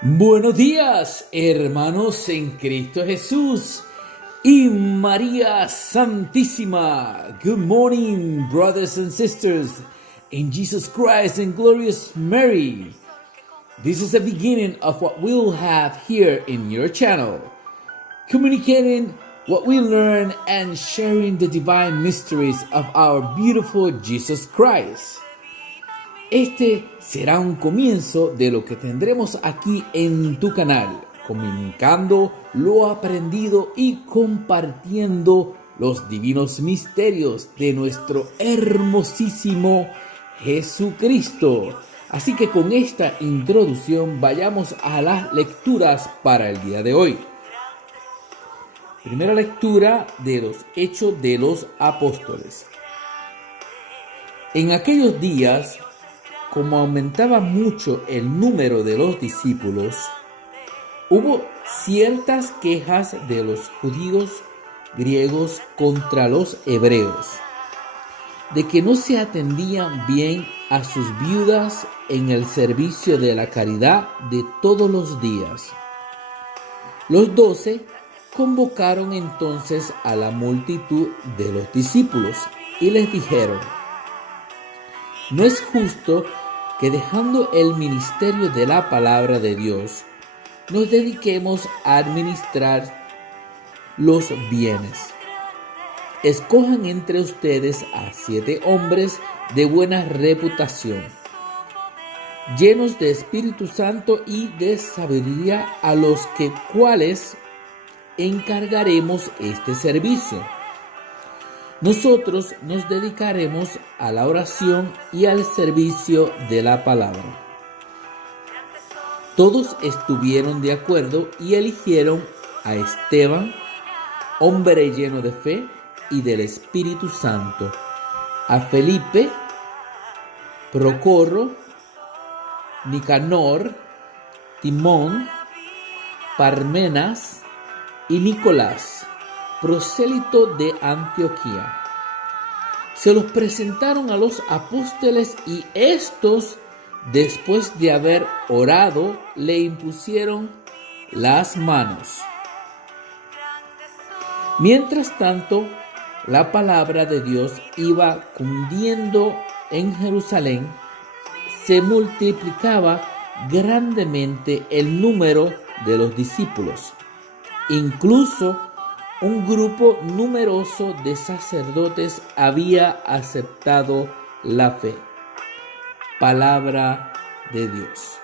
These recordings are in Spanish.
Buenos días, hermanos en Cristo Jesús y María Santísima. Good morning, brothers and sisters in Jesus Christ and glorious Mary. This is the beginning of what we'll have here in your channel, communicating what we learn and sharing the divine mysteries of our beautiful Jesus Christ. Este será un comienzo de lo que tendremos aquí en tu canal, comunicando lo aprendido y compartiendo los divinos misterios de nuestro hermosísimo Jesucristo. Así que con esta introducción vayamos a las lecturas para el día de hoy. Primera lectura de los Hechos de los Apóstoles. En aquellos días, como aumentaba mucho el número de los discípulos, hubo ciertas quejas de los judíos griegos contra los hebreos, de que no se atendían bien a sus viudas en el servicio de la caridad de todos los días. Los 12 convocaron entonces a la multitud de los discípulos y les dijeron: no es justo que dejando el ministerio de la palabra de Dios, nos dediquemos a administrar los bienes. Escojan entre ustedes a 7 hombres de buena reputación, llenos de Espíritu Santo y de sabiduría, a los cuales encargaremos este servicio. Nosotros nos dedicaremos a la oración y al servicio de la palabra. Todos estuvieron de acuerdo y eligieron a Esteban, hombre lleno de fe y del Espíritu Santo, a Felipe, Procorro, Nicanor, Timón, Parmenas y Nicolás, prosélito de Antioquía. Se los presentaron a los apóstoles y estos, después de haber orado, le impusieron las manos. Mientras tanto, la palabra de Dios iba cundiendo en Jerusalén. Se multiplicaba grandemente el número de los discípulos. Incluso un grupo numeroso de sacerdotes había aceptado la fe. Palabra de Dios.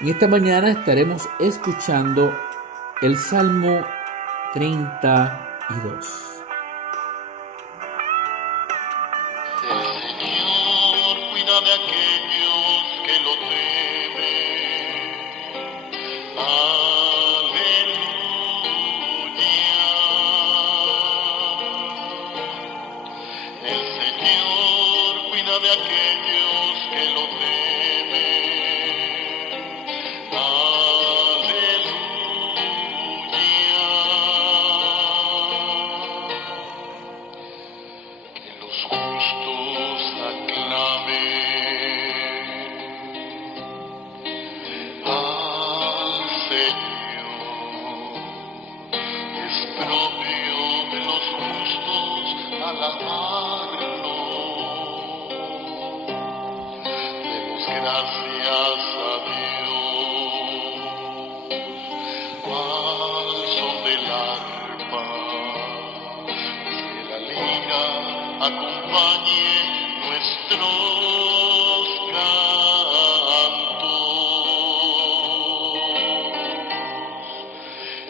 En esta mañana estaremos escuchando el Salmo 32. El Señor cuida de aquellos que lo temen. El Señor cuida de aquellos que lo temen. Aleluya. Que los justos aclamen al Señor. Es propio de los justos alabarlo. Demos gracias a Dios al son del arpa, y que la lira acompañe nuestros cantos.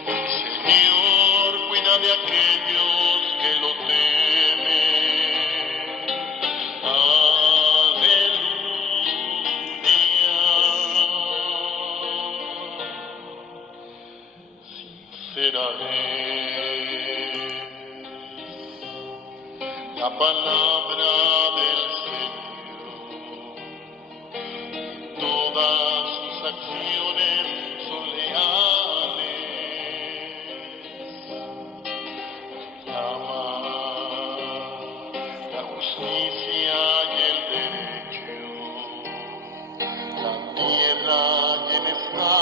El Señor cuida de aquellos que lo temen. Aleluya. Sinceraré la palabra del Señor. Todas sus acciones son leales. Ama la justicia y el derecho. La tierra llena está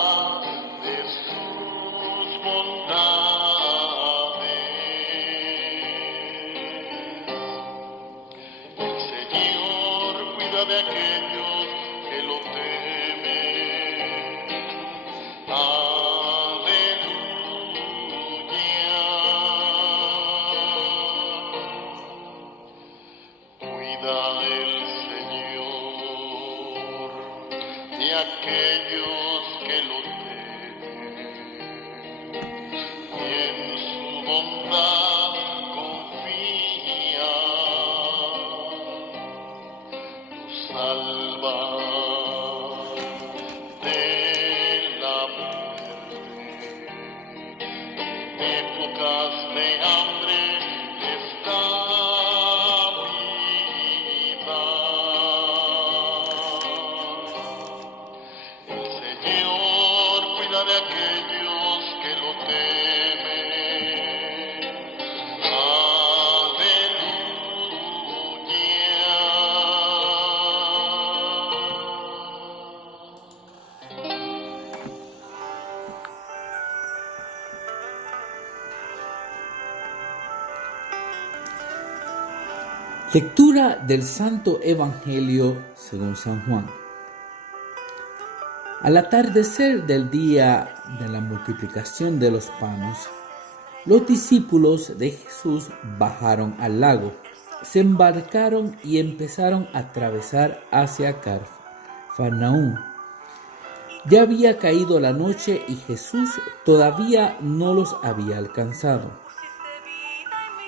de aquellos que lo temen. Aleluya. Cuida el Señor de aquellos que lo temen y en su bondad confía. Nos salva de la muerte, en épocas de hambre esta vida. El Señor cuida de aquellos que lo temen. Lectura del Santo Evangelio según San Juan. Al atardecer del día de la multiplicación de los panes, los discípulos de Jesús bajaron al lago, se embarcaron y empezaron a atravesar hacia Cafarnaúm. Ya había caído la noche y Jesús todavía no los había alcanzado.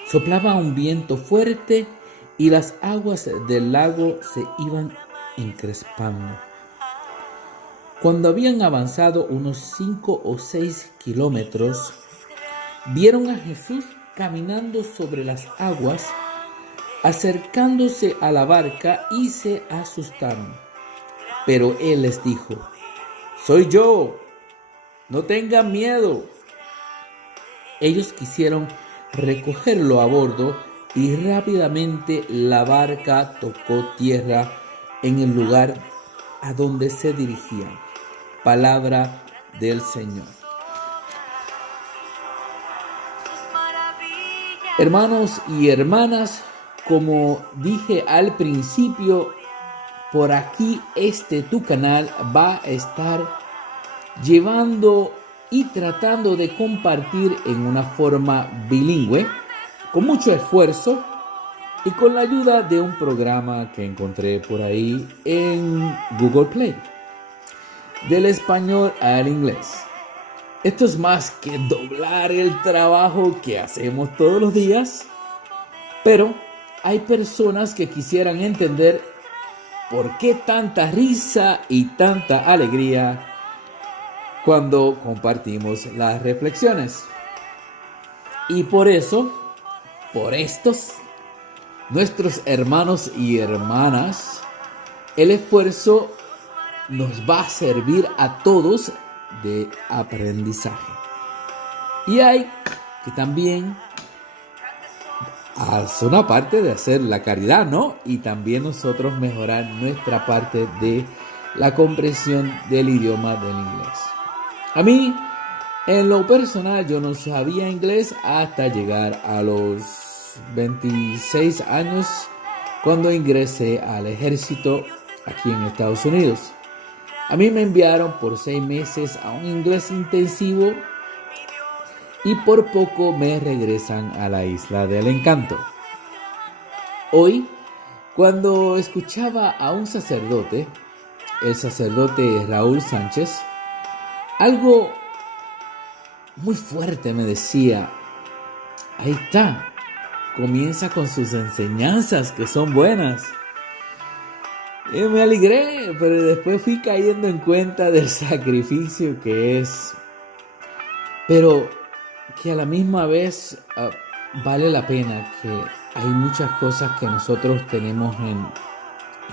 Soplaba un viento fuerte y las aguas del lago se iban encrespando. Cuando habían avanzado unos 5 o 6 kilómetros, vieron a Jesús caminando sobre las aguas, acercándose a la barca y se asustaron. Pero él les dijo: «Soy yo, no tengan miedo». Ellos quisieron recogerlo a bordo y rápidamente la barca tocó tierra en el lugar a donde se dirigían. Palabra del Señor. Hermanos y hermanas, como dije al principio, por aquí tu canal va a estar llevando y tratando de compartir en una forma bilingüe, con mucho esfuerzo y con la ayuda de un programa que encontré por ahí en Google Play, del español al inglés. Esto es más que doblar el trabajo que hacemos todos los días, pero hay personas que quisieran entender por qué tanta risa y tanta alegría cuando compartimos las reflexiones. Y por eso, por estos, nuestros hermanos y hermanas, el esfuerzo nos va a servir a todos de aprendizaje. Y hay que también hacer una parte de hacer la caridad, ¿no? Y también nosotros mejorar nuestra parte de la comprensión del idioma del inglés. A mí, en lo personal, yo no sabía inglés hasta llegar a los 26 años, cuando ingresé al ejército aquí en Estados Unidos. A mí me enviaron por 6 meses a un inglés intensivo y por poco me regresan a la Isla del Encanto. Hoy, cuando escuchaba a un sacerdote, el sacerdote Raúl Sánchez, algo muy fuerte me decía: ahí está, comienza con sus enseñanzas que son buenas. Y me alegré, pero después fui cayendo en cuenta del sacrificio que es, pero que a la misma vez vale la pena, que hay muchas cosas que nosotros tenemos en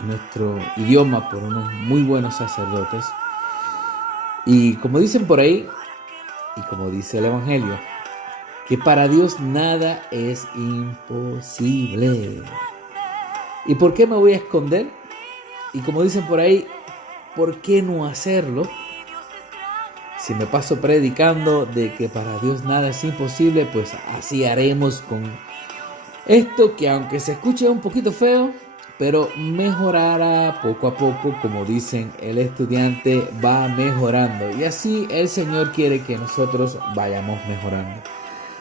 nuestro idioma por unos muy buenos sacerdotes. Y como dicen por ahí, y como dice el Evangelio, que para Dios nada es imposible. ¿Y por qué me voy a esconder? Y como dicen por ahí, ¿por qué no hacerlo? Si me paso predicando de que para Dios nada es imposible, pues así haremos con esto, que aunque se escuche un poquito feo, pero mejorará poco a poco, como dicen, el estudiante va mejorando. Y así el Señor quiere que nosotros vayamos mejorando.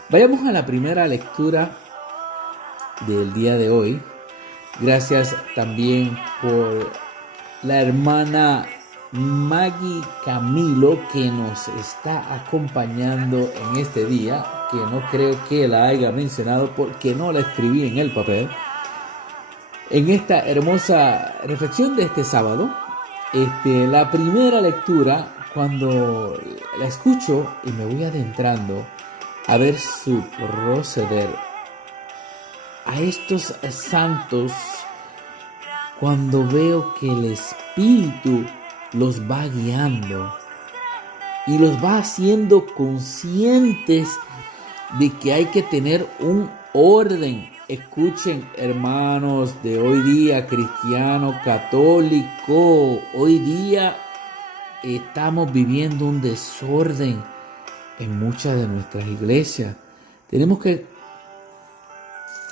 Vayamos a la primera lectura del día de hoy. Gracias también por la hermana Maggie Camilo que nos está acompañando en este día, que no creo que la haya mencionado porque no la escribí en el papel. En esta hermosa reflexión de este sábado, la primera lectura, cuando la escucho y me voy adentrando a ver su proceder, a estos santos, cuando veo que el Espíritu los va guiando y los va haciendo conscientes de que hay que tener un orden. Escuchen, hermanos de hoy día, cristiano, católico, hoy día estamos viviendo un desorden en muchas de nuestras iglesias. Tenemos que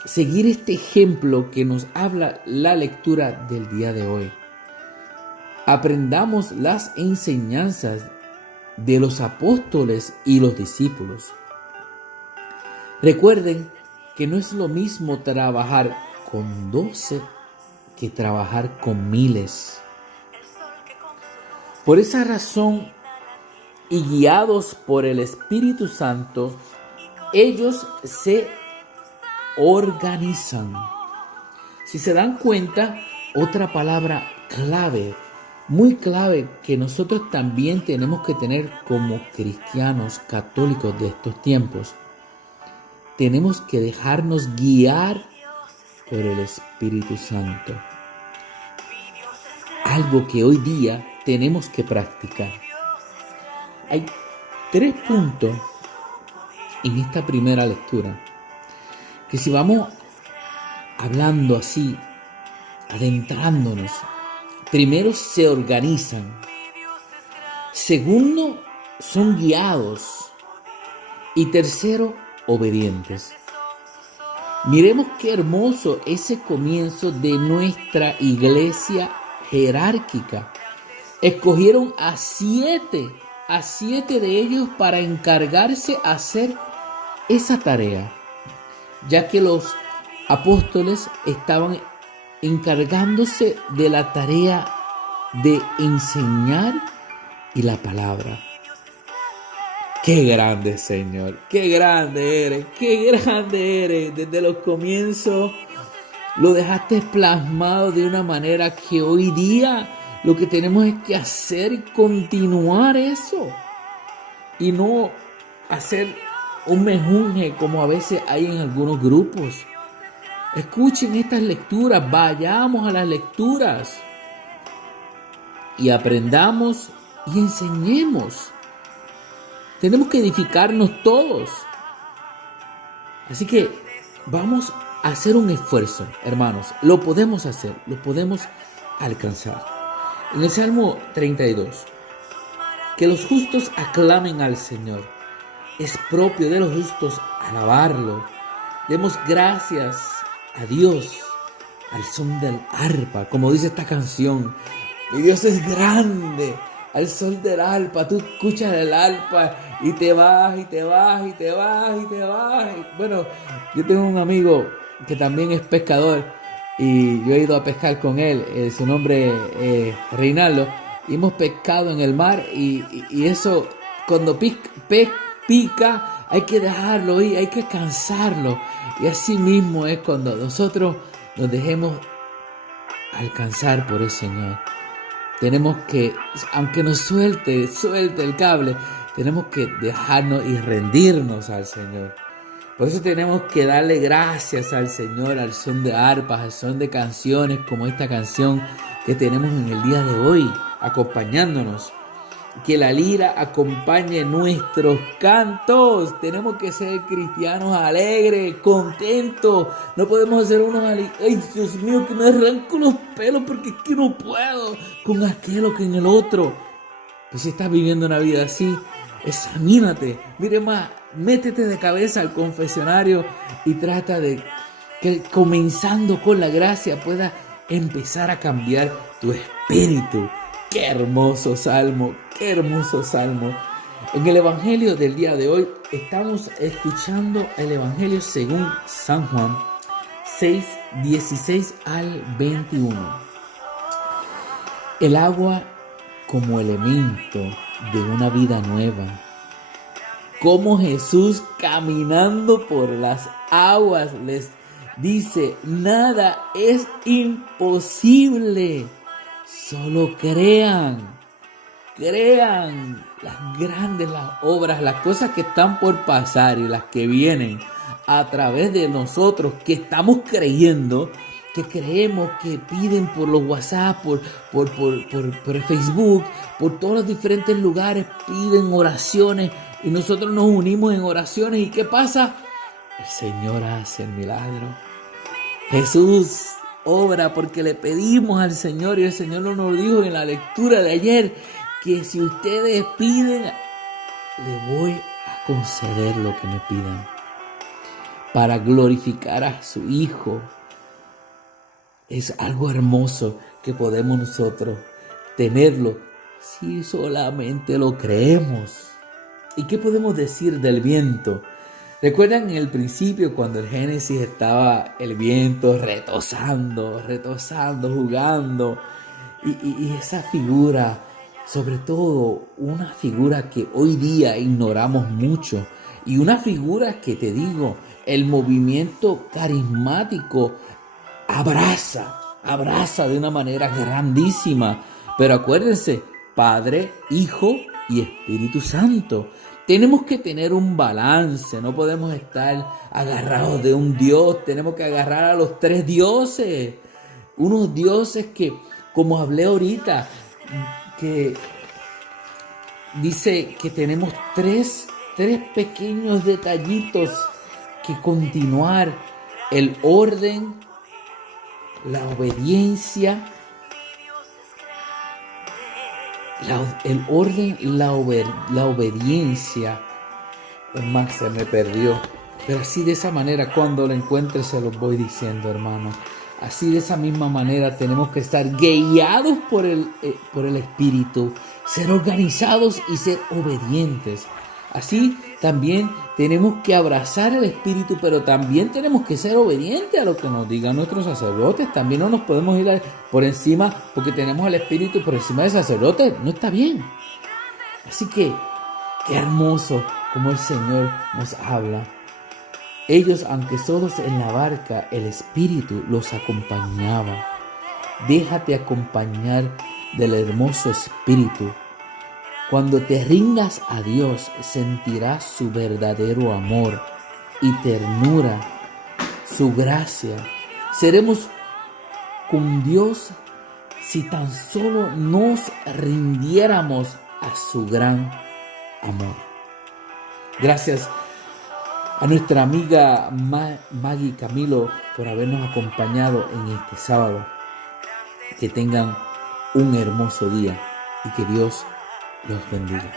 seguir este ejemplo que nos habla la lectura del día de hoy. Aprendamos las enseñanzas de los apóstoles y los discípulos. Recuerden que no es lo mismo trabajar con 12 que trabajar con miles. Por esa razón, y guiados por el Espíritu Santo, ellos se organizan. Si se dan cuenta, otra palabra clave, muy clave, que nosotros también tenemos que tener como cristianos católicos de estos tiempos. Tenemos que dejarnos guiar por el Espíritu Santo. Algo que hoy día tenemos que practicar. Hay 3 puntos en esta primera lectura que, si vamos hablando así, adentrándonos, primero se organizan, segundo son guiados y tercero obedientes. Miremos qué hermoso ese comienzo de nuestra iglesia jerárquica. Escogieron a 7 de ellos para encargarse a hacer esa tarea, ya que los apóstoles estaban encargándose de la tarea de enseñar y la palabra. ¡Qué grande, Señor! ¡Qué grande eres! ¡Qué grande eres! Desde los comienzos lo dejaste plasmado de una manera que hoy día lo que tenemos es que hacer y continuar eso. Y no hacer un mejunje como a veces hay en algunos grupos. Escuchen estas lecturas, vayamos a las lecturas y aprendamos y enseñemos. Tenemos que edificarnos todos. Así que vamos a hacer un esfuerzo, hermanos. Lo podemos hacer, lo podemos alcanzar. En el Salmo 32, que los justos aclamen al Señor. Es propio de los justos alabarlo. Demos gracias a Dios al son del arpa, como dice esta canción. Mi Dios es grande. Al son del arpa, tú escuchas el arpa y te vas, y te vas, y te vas, y te vas. Bueno, yo tengo un amigo que también es pescador y yo he ido a pescar con él. Su nombre es Reinaldo. Y hemos pescado en el mar y eso, cuando pica, hay que dejarlo ir, hay que cansarlo. Y así mismo es cuando nosotros nos dejemos alcanzar por el Señor. Tenemos que, aunque nos suelte el cable, tenemos que dejarnos y rendirnos al Señor. Por eso tenemos que darle gracias al Señor, al son de arpas, al son de canciones como esta canción que tenemos en el día de hoy, acompañándonos. Que la lira acompañe nuestros cantos. Tenemos que ser cristianos alegres, contentos. No podemos ser unos ay, Dios mío, que me arranco los pelos porque es que no puedo con aquello que en el otro. Pues si estás viviendo una vida así, examínate. Mire más, métete de cabeza al confesionario y trata de que, comenzando con la gracia, pueda empezar a cambiar tu espíritu. Qué hermoso salmo, qué hermoso salmo. En el Evangelio del día de hoy estamos escuchando el Evangelio según San Juan 6, 16 al 21. El agua como elemento de una vida nueva. Como Jesús caminando por las aguas les dice, nada es imposible. Solo crean las grandes, las obras, las cosas que están por pasar y las que vienen a través de nosotros que estamos creyendo, que creemos, que piden por los WhatsApp, por Facebook, por todos los diferentes lugares, piden oraciones y nosotros nos unimos en oraciones. ¿Y qué pasa? El Señor hace el milagro. Jesús obra porque le pedimos al Señor y el Señor nos dijo en la lectura de ayer que si ustedes piden, le voy a conceder lo que me pidan para glorificar a su Hijo. Es algo hermoso que podemos nosotros tenerlo si solamente lo creemos. ¿Y qué podemos decir del viento? ¿Recuerdan en el principio cuando en Génesis estaba el viento retozando, jugando? Y esa figura, sobre todo una figura que hoy día ignoramos mucho. Y una figura que te digo, el movimiento carismático abraza de una manera grandísima. Pero acuérdense, Padre, Hijo y Espíritu Santo. Tenemos que tener un balance, no podemos estar agarrados de un Dios, tenemos que agarrar a los tres dioses. Unos dioses que, como hablé ahorita, que dice que tenemos tres pequeños detallitos que continuar: el orden, la obediencia, la obediencia. Es más, se me perdió. Pero así, de esa manera, cuando lo encuentre se los voy diciendo, hermano. Así, de esa misma manera, tenemos que estar guiados por el Espíritu, ser organizados y ser obedientes. Así también tenemos que abrazar el Espíritu, pero también tenemos que ser obedientes a lo que nos digan nuestros sacerdotes. También no nos podemos ir por encima porque tenemos el Espíritu por encima del sacerdote. No está bien. Así que, qué hermoso como el Señor nos habla. Ellos, aunque solos en la barca, el Espíritu los acompañaba. Déjate acompañar del hermoso Espíritu. Cuando te rindas a Dios, sentirás su verdadero amor y ternura, su gracia. Seremos con Dios si tan solo nos rindiéramos a su gran amor. Gracias a nuestra amiga Maggie Camilo por habernos acompañado en este sábado. Que tengan un hermoso día y que Dios los bendiga.